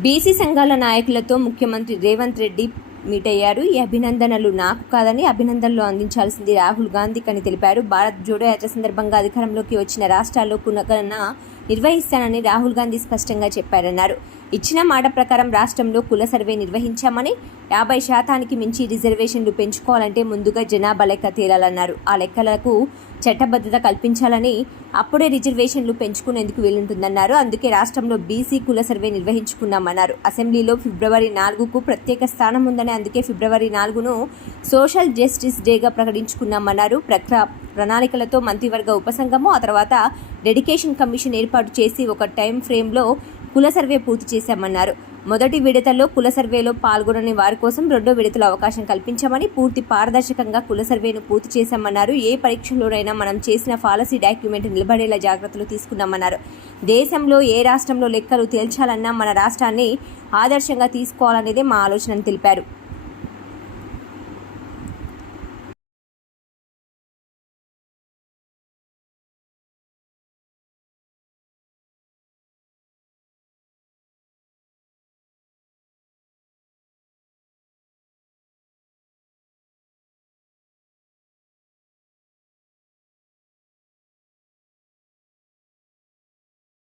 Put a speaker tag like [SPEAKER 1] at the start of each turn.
[SPEAKER 1] BC సంఘాల నాయకులతో ముఖ్యమంత్రి రేవంత్ రెడ్డి మీట్ అయ్యారు. ఈ అభినందనలు నాకు కాదని అభినందనలు అందించాల్సింది రాహుల్ గాంధీకి అని తెలిపారు. భారత్ జోడో యాత్ర సందర్భంగా అధికారంలోకి వచ్చిన రాష్ట్రాల్లో పునగణన నిర్వహిస్తానని రాహుల్ గాంధీ స్పష్టంగా చెప్పారన్నారు. ఇచ్చిన మాట ప్రకారం రాష్ట్రంలో కుల సర్వే నిర్వహించామని యాభై శాతానికి మించి రిజర్వేషన్లు పెంచుకోవాలంటే ముందుగా జనాభా లెక్క తేలాలన్నారు. ఆ లెక్కలకు చట్టబద్ధత కల్పించాలని అప్పుడే రిజర్వేషన్లు పెంచుకునేందుకు వీలుంటుందన్నారు. అందుకే రాష్ట్రంలో బీసీ కుల సర్వే నిర్వహించుకున్నామన్నారు అసెంబ్లీలో ఫిబ్రవరి నాలుగుకు ప్రత్యేక స్థానం ఉందని అందుకే ఫిబ్రవరి నాలుగును సోషల్ జస్టిస్ డేగా ప్రకటించుకున్నామన్నారు ప్రక్ర ప్రణాళికలతో మంత్రివర్గ ఉపసంఘము ఆ తర్వాత డెడికేషన్ కమిషన్ ఏర్పాటు చేసి ఒక టైం ఫ్రేమ్లో కుల సర్వే పూర్తి చేశామన్నారు. మొదటి విడతలో కుల సర్వేలో పాల్గొనని వారి కోసం రెండో విడతలో అవకాశం కల్పించామని పూర్తి పారదర్శకంగా కుల సర్వేను పూర్తి చేశామన్నారు. ఏ పరీక్షలోనైనా మనం చేసిన పాలసీ డాక్యుమెంట్ నిలబడేలా జాగ్రత్తలు తీసుకున్నామన్నారు. దేశంలో ఏ రాష్ట్రంలో లెక్కలు తేల్చాలన్నా మన రాష్ట్రాన్ని ఆదర్శంగా తీసుకోవాలనేదే మా ఆలోచన అని తెలిపారు.